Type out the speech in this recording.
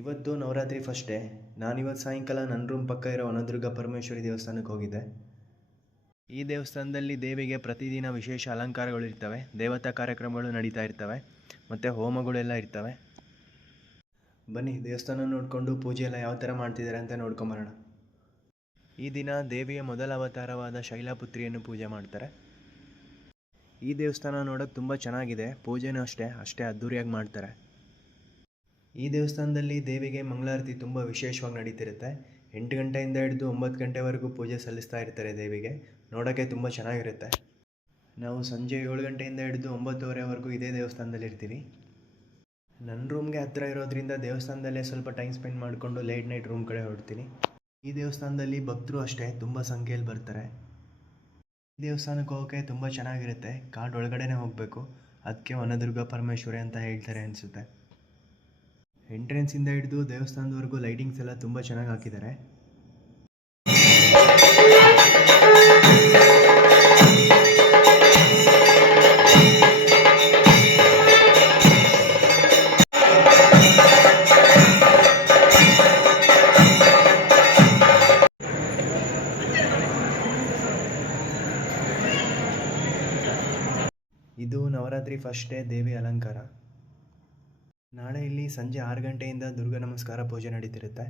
ಇವತ್ತು Navratri first day. ನಾನಿವತ್ತು ಸಾಯಂಕಾಲ ನನ್ನ ರೂಮ್ ಪಕ್ಕ ಇರೋ ವನದುರ್ಗ ಪರಮೇಶ್ವರಿ ದೇವಸ್ಥಾನಕ್ಕೆ ಹೋಗಿದ್ದೆ. ಈ ದೇವಸ್ಥಾನದಲ್ಲಿ ದೇವಿಗೆ ಪ್ರತಿದಿನ ವಿಶೇಷ ಅಲಂಕಾರಗಳು ಇರ್ತವೆ, ದೇವತಾ ಕಾರ್ಯಕ್ರಮಗಳು ನಡೀತಾ ಇರ್ತವೆ ಮತ್ತು ಹೋಮಗಳೆಲ್ಲ ಇರ್ತವೆ. ಬನ್ನಿ ದೇವಸ್ಥಾನ ನೋಡಿಕೊಂಡು ಪೂಜೆ ಎಲ್ಲ ಯಾವ ಥರ ಮಾಡ್ತಿದ್ದಾರೆ ಅಂತ ನೋಡ್ಕೊಂಬರೋಣ. ಈ ದಿನ ದೇವಿಯ ಮೊದಲ ಅವತಾರವಾದ ಶೈಲಪುತ್ರಿಯನ್ನು ಪೂಜೆ ಮಾಡ್ತಾರೆ. ಈ ದೇವಸ್ಥಾನ ನೋಡೋಕ್ಕೆ ತುಂಬ ಚೆನ್ನಾಗಿದೆ, ಪೂಜೆನೂ ಅಷ್ಟೇ ಅದ್ಧೂರಿಯಾಗಿ ಮಾಡ್ತಾರೆ. ಈ ದೇವಸ್ಥಾನದಲ್ಲಿ ದೇವಿಗೆ ಮಂಗಳಾರತಿ ತುಂಬ ವಿಶೇಷವಾಗಿ ನಡೀತಿರುತ್ತೆ. 8 ಗಂಟೆಯಿಂದ ಹಿಡಿದು 9 ಗಂಟೆವರೆಗೂ ಪೂಜೆ ಸಲ್ಲಿಸ್ತಾ ಇರ್ತಾರೆ ದೇವಿಗೆ. ನೋಡೋಕ್ಕೆ ತುಂಬ ಚೆನ್ನಾಗಿರುತ್ತೆ. ನಾವು ಸಂಜೆ 7 ಗಂಟೆಯಿಂದ ಹಿಡಿದು 9:30ವರೆಗೂ ಇದೇ ದೇವಸ್ಥಾನದಲ್ಲಿ ಇರ್ತೀವಿ. ನನ್ನ ರೂಮ್ಗೆ ಹತ್ತಿರ ಇರೋದ್ರಿಂದ ದೇವಸ್ಥಾನದಲ್ಲೇ ಸ್ವಲ್ಪ ಟೈಮ್ ಸ್ಪೆಂಡ್ ಮಾಡಿಕೊಂಡು ಲೇಟ್ ನೈಟ್ ರೂಮ್ ಕಡೆ ಹೊರಡ್ತೀನಿ. ಈ ದೇವಸ್ಥಾನದಲ್ಲಿ ಭಕ್ತರು ಅಷ್ಟೇ ತುಂಬ ಸಂಖ್ಯೆಯಲ್ಲಿ ಬರ್ತಾರೆ. ಈ ದೇವಸ್ಥಾನಕ್ಕೆ ಹೋಗೋಕ್ಕೆ ತುಂಬ ಚೆನ್ನಾಗಿರುತ್ತೆ. ಕಾಡು ಒಳಗಡೆನೇ ಹೋಗಬೇಕು, ಅದಕ್ಕೆ ವನದುರ್ಗ ಪರಮೇಶ್ವರಿ ಅಂತ ಹೇಳ್ತಾರೆ ಅನಿಸುತ್ತೆ. ಎಂಟ್ರೆನ್ಸಿಂದ ಹಿಡಿದು ದೇವಸ್ಥಾನದವರೆಗೂ ಲೈಟಿಂಗ್ಸ್ ಎಲ್ಲ ತುಂಬ ಚೆನ್ನಾಗಿ ಹಾಕಿದ್ದಾರೆ. ಇದು ನವರಾತ್ರಿ ಫಸ್ಟ್ ಡೇ ದೇವಿ ಅಲಂಕಾರ. ನಾಳೆ ಇಲ್ಲಿ ಸಂಜೆ 6 ಗಂಟೆಯಿಂದ ದುರ್ಗಾ ನಮಸ್ಕಾರ ಪೂಜೆ ನಡೀತಿರುತ್ತೆ.